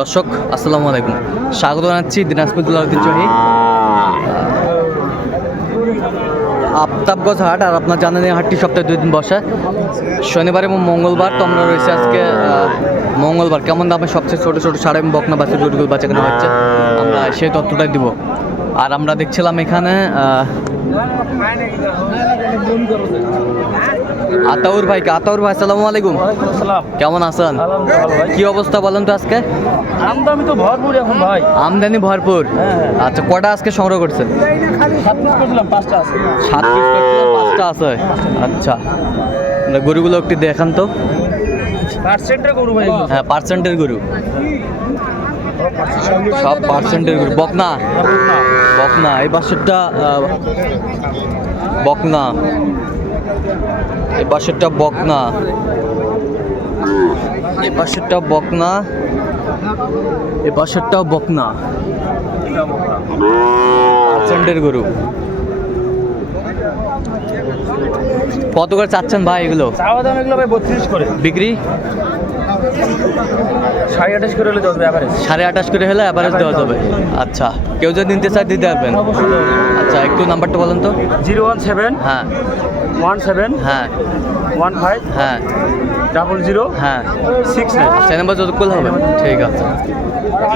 দর্শক, আসসালামু আলাইকুম। স্বাগত জানাচ্ছি দিনাজপুর জেলার ঐতিহ্যবাহী আফতাবগঞ্জ হাট। আর আপনার জানেন এই হাটটি সপ্তাহে দুই দিন বসে। শনিবার এবং মঙ্গলবার তো আমরা রয়েছে আজকে মঙ্গলবার। কেমন দামে সবচেয়ে ছোটো ছোটো সাড়ে এবং বকনা বাচ্চা গরুগুলো বাচ্চা কেনা হচ্ছে, আমরা সেই তথ্যটাই দিব। আর আমরা দেখছিলাম এখানে আতাউর ভাইকে। আতাউর ভাই আসসালামু আলাইকুম। কেমন আছেন? কি অবস্থা বলেন তো আজকে? আমদামি তো ভরপুর এখন ভাই। আমদানি ভরপুর? হ্যাঁ, হ্যাঁ। আচ্ছা কটা আজকে সংগ্রহ করছেন? সাত পিস করছিলাম পাঁচটা আছে। সাত পিস করছিলাম পাঁচটা আছে। আচ্ছা। গরুগুলো একটু দেখান তো। পার্সেন্টে করু ভাই হ্যাঁ পার্সেন্টের গরু। সব পার্সেন্টের গরু বকনা। বকনা এই পাশেরটা বকনা। এই পাশেরটা বকনা। এই পাশেরটা বকনা। এই পাশেরটাও বকনা। পার্সেন্টের গরু। কত করে চাচ্ছেন ভাই এগুলো? দাম এগুলো ভাই বত্রিশ করে। বিক্রি? সাড়ে আঠাশ করে হলে সাড়ে আঠাশ করে হলে অ্যাভারেজ দেওয়া যাবে। আচ্ছা কেউ যদি নিতে চায় দিতে পারবেন। আচ্ছা একটু নাম্বারটা বলেন তো। জিরো ওয়ান সেভেন হ্যাঁ। ওয়ান সেভেন হ্যাঁ। ওয়ান ফাইভ হ্যাঁ। ডাবল জিরো হ্যাঁ। Six nine. আচ্ছা নাম্বার যতক্ষণ হবে। ঠিক আছে।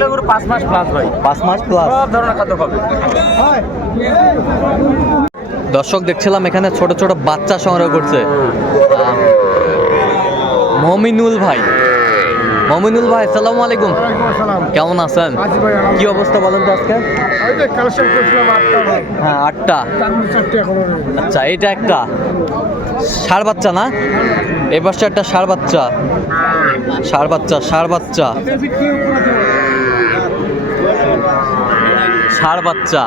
এগুলো পাঁচ মাস প্লাস ভাই। পাঁচ মাস প্লাস সব ধরনের খাদ্য পাবে। দর্শক দেখছিলাম এখানে ছোট ছোট বাচ্চা সংগ্রহ করছে। মমিনুল ভাই। মমিনুল ভাই আসসালামু আলাইকুম। কেমন আছেন? কি অবস্থা বলেন তো আজকে? হ্যাঁ আটটা। আচ্ছা এটা একটা। ষাড় বাচ্চা না? এই পাশে একটা ষাড় বাচ্চা। ষাড় বাচ্চা ষাড় বাচ্চা। ষাড় বাচ্চা।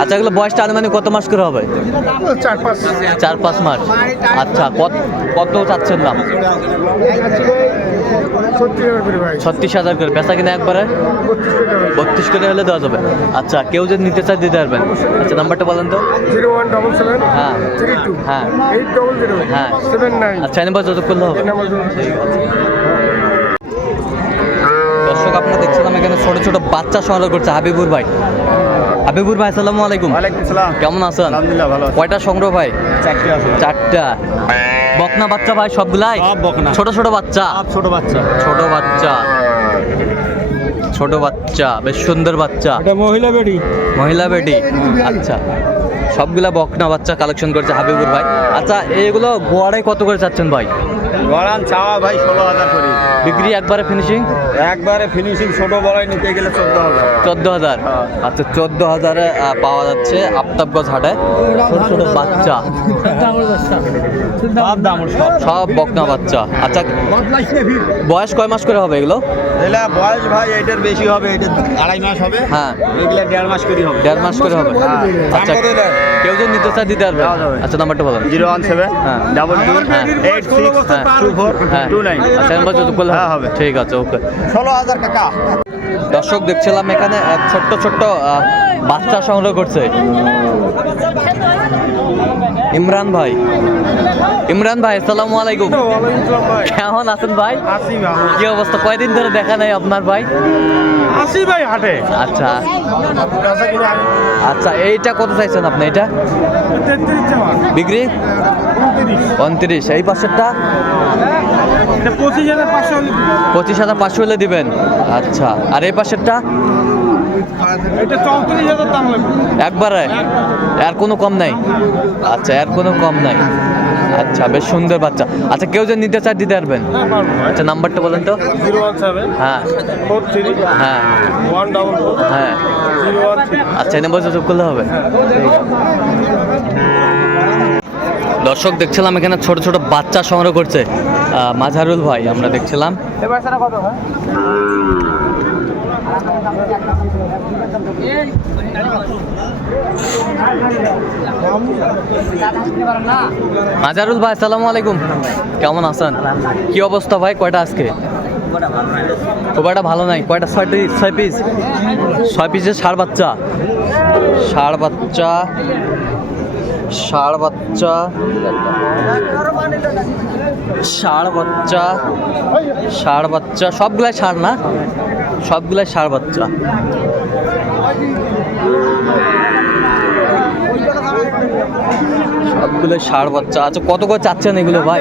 আচ্ছা এগুলো বয়সটা আনুমানিক কত মাস করে হবে? চার পাঁচ। চার পাঁচ মাস। আচ্ছা কত কত চাচ্ছেন দাম? ছত্রিশ হাজার করে বেচা কিনা একবারে? বত্রিশ করে হলে দেওয়া যাবে। আচ্ছা কেউ যদি নিতে চায় দিতে পারবেন। আচ্ছা নাম্বারটা বলেন তো। জিরো ওয়ান ডবল সেভেন হ্যাঁ। থ্রি টু হ্যাঁ। এইট ডবল জিরো হ্যাঁ। Seven nine. আচ্ছা নাম্বার করলে হবে। ঠিক আছে দর্শক আপনারা দেখছিলাম এখানে ছোট ছোট বাচ্চা সংগ্রহ করছে হাবিবুর ভাই। হাবিবুর ভাই আসসালামু আলাইকুম। কেমন আছেন? আলহামদুলিল্লাহ ভালো। কয়টা সংগ্রহ ভাই? আছে। চারটা। বকনা বাচ্চা ভাই সবগুলাই? সব বকনা। ছোট ছোট বাচ্চা? সব ছোট বাচ্চা। ছোট বাচ্চা। ছোট বাচ্চা বেশ সুন্দর বাচ্চা। এটা মহিলা বেডি মহিলা বেটি। আচ্ছা। সবগুলা বকনা বাচ্চা কালেকশন করছে হাবিবুর ভাই। আচ্ছা এইগুলো গোয়াড়ায় কত করে চাচ্ছেন ভাই? গড়ান চাওয়া ভাই ষোলো হাজার করি। বিক্রি একবারে ফিনিশিং একবারে ফিনিশিং ছোট বড়াই নিতে গেলে চোদ্দ হাজার। চোদ্দ হাজার? আচ্ছা চোদ্দ হাজারে পাওয়া যাচ্ছে আফতাবগঞ্জ হাটে। ছোট ছোট বাচ্চা। সব দাম সব। বকনা বাচ্চা। আচ্ছা বয়স কয় মাস করে হবে এগুলো? এলা বয়স ভাই এটার বেশি হবে এটা আড়াই মাস হবে। হ্যাঁ। এগুলা দেড় মাস করি হবে। দেড় মাস করে হবে। আচ্ছা দাম কেউ যদি নিতে চায় দিতে পারবে। আচ্ছা নাম্বারটা বলেন। জিরো ওয়ান সেভেন হ্যাঁ। ডাবল টু হ্যাঁ। এইট সিক্স হ্যাঁ। টু ফোর হ্যাঁ। টু নাইন নাম্বার করলে হ্যাঁ, হবে। ঠিক আছে ওকে। ষোলো হাজার কাকা। দর্শক দেখছিলাম এখানে ছোট্ট ছোট্ট বাচ্চা সংগ্রহ করছে। ইমরান ভাই। ইমরান ভাই আসসালামু আলাইকুম। কেমন আছেন ভাই? ভাই কি অবস্থা? কয়দিন ধরে দেখা নাই আপনার ভাই? আসি ভাই হাটে। আচ্ছা। আচ্ছা এইটা কত চাইছেন আপনি এটা? বিক্রি? উনত্রিশ। এই পাশেরটা পঁচিশ হাজার পাঁচশো হলে দিবেন। আচ্ছা আর এই পাশেরটা একবারে? আর কোনো কম নাই? আচ্ছা আর কোনো কম নাই। আচ্ছা বেশ সুন্দর বাচ্চা। আচ্ছা কেউ যদি নিতে চায় দিতে পারবেন। আচ্ছা নাম্বারটা বলেন তো। হ্যাঁ। হ্যাঁ। হ্যাঁ। আচ্ছা এই নাম্বার যোগ করলে হবে। দর্শক দেখছিলাম এখানে ছোট ছোট বাচ্চা সংগ্রহ করছে। মাঝারুল ভাই আমরা দেখছিলাম। হয়? মাঝারুল ভাই আসসালামু আলাইকুম। কেমন আছেন? কি অবস্থা ভাই কয়টা আজকে? খুব একটা ভালো নাই। কয়টা? ছয়টি ছয় পিস ছয় পিসের ষাড় বাচ্চা। ষাড় বাচ্চা ষাড় বাচ্চা। ষাড় বাচ্চা। ষাড় বাচ্চা। সবগুলাই ষাড় না? সবগুলাই ষাড় বাচ্চা। সবগুলো ষাড় বাচ্চা। আচ্ছা কত করে চাচ্ছেন এগুলো ভাই?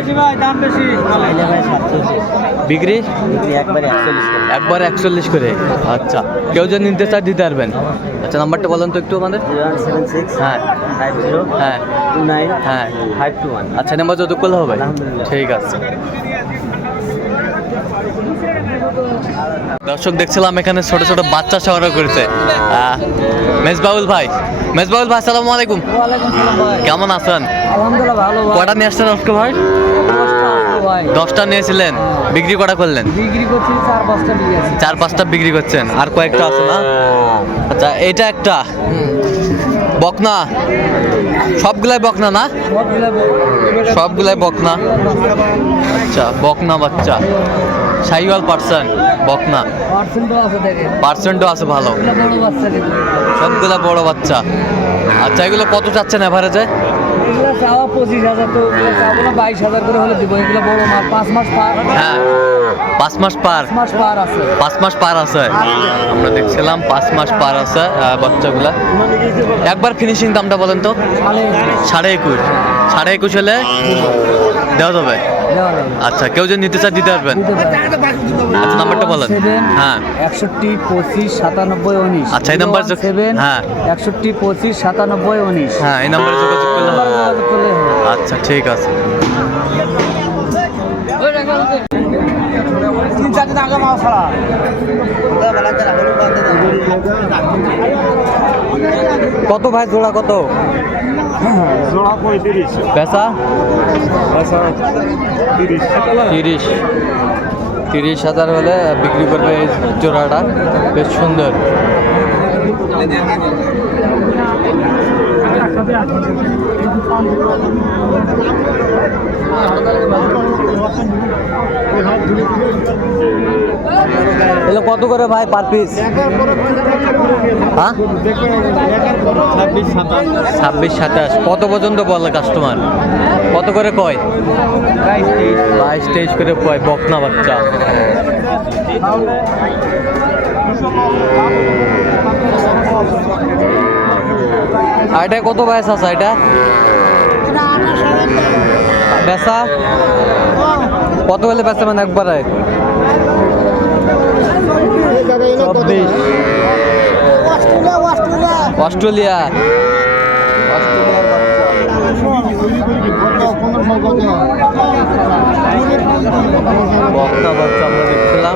বিক্রি? একবারে একচল্লিশ করে। আচ্ছা কেউ যদি নিতে চায় দিতে পারবেন। আচ্ছা নাম্বারটা বলেন তো একটু আমাদের। হ্যাঁ। হ্যাঁ। হ্যাঁ। আচ্ছা নাম্বার যত করলে হবে। ঠিক আছে। দর্শক দেখছিলাম এখানে ছোট ছোট বাচ্চা সংগ্রহ করেছে। মেজবাউল ভাই। মেজবাউল ভাই সালাম আলাইকুম। কেমন আছেন? কটা নিয়ে আসছেন আজকে ভাই? দশটা নিয়েছিলেন। বিক্রি কটা করলেন? চার পাঁচটা বিক্রি করছেন। আর কয়েকটা আছে না? আচ্ছা এটা একটা। বকনা। সবগুলাই বকনা না? সবগুলাই বকনা। আচ্ছা বকনা বাচ্চা। সাইওয়াল পার্সেন্ট বকনা। পার্সেন্টও আছে ভালো। সবগুলা বড় বাচ্চা। আচ্ছা এগুলো কত চাচ্ছেন অ্যাভারেজে এগুলা চাওয়া পঁচিশ হাজার তো এগুলা চাবো না বাইশ হাজার করে হলে দিব। এগুলা বড় মাল। পাঁচ মাস পার। হ্যাঁ পাঁচ মাস পার। পাঁচ মাস পার আছে। পাঁচ মাস পার আছে। আমরা দেখছিলাম পাঁচ মাস পার আছে বাচ্চাগুলা। একবার ফিনিশিং দামটা বলেন তো। সাড়ে একুশ। সাড়ে একুশ হলে দেওয়া যাবে? আচ্ছা কেউ যদি নিতে চায় দিতে পারবেন। আচ্ছা নাম্বারটা বলেন। হ্যাঁ। একষট্টি পঁচিশ সাতানব্বই উনিশ। আচ্ছা, এই নাম্বার সেভেন হ্যাঁ। একষট্টি পঁচিশ সাতানব্বই উনিশ। হ্যাঁ এই নাম্বারে যোগাযোগ করলে আচ্ছা ঠিক আছে। তিন চারটে টাকা মাল ছাড়া কত ভাই জোড়া কত? জোড়া পঁয়ত্রিশ। পেশা তিরিশ। তিরিশ। তিরিশ হাজার হলে বিক্রি করবে এই জোড়াটা। বেশ সুন্দর। এগুলো কত করে ভাই পার পিস ছাব্বিশ, সাতাশ। কত পর্যন্ত বলে কাস্টমার কত করে কয়? বাইশ, তেইশ করে কয়, বকনা বাচ্চা। আর এটা কত বয়স আছে এটা? বেচা? কত হলে বেচা মানে একবারে? চব্বিশ। অস্ট্রেলিয়া বক্তা বাচ্চা আমরা দেখছিলাম।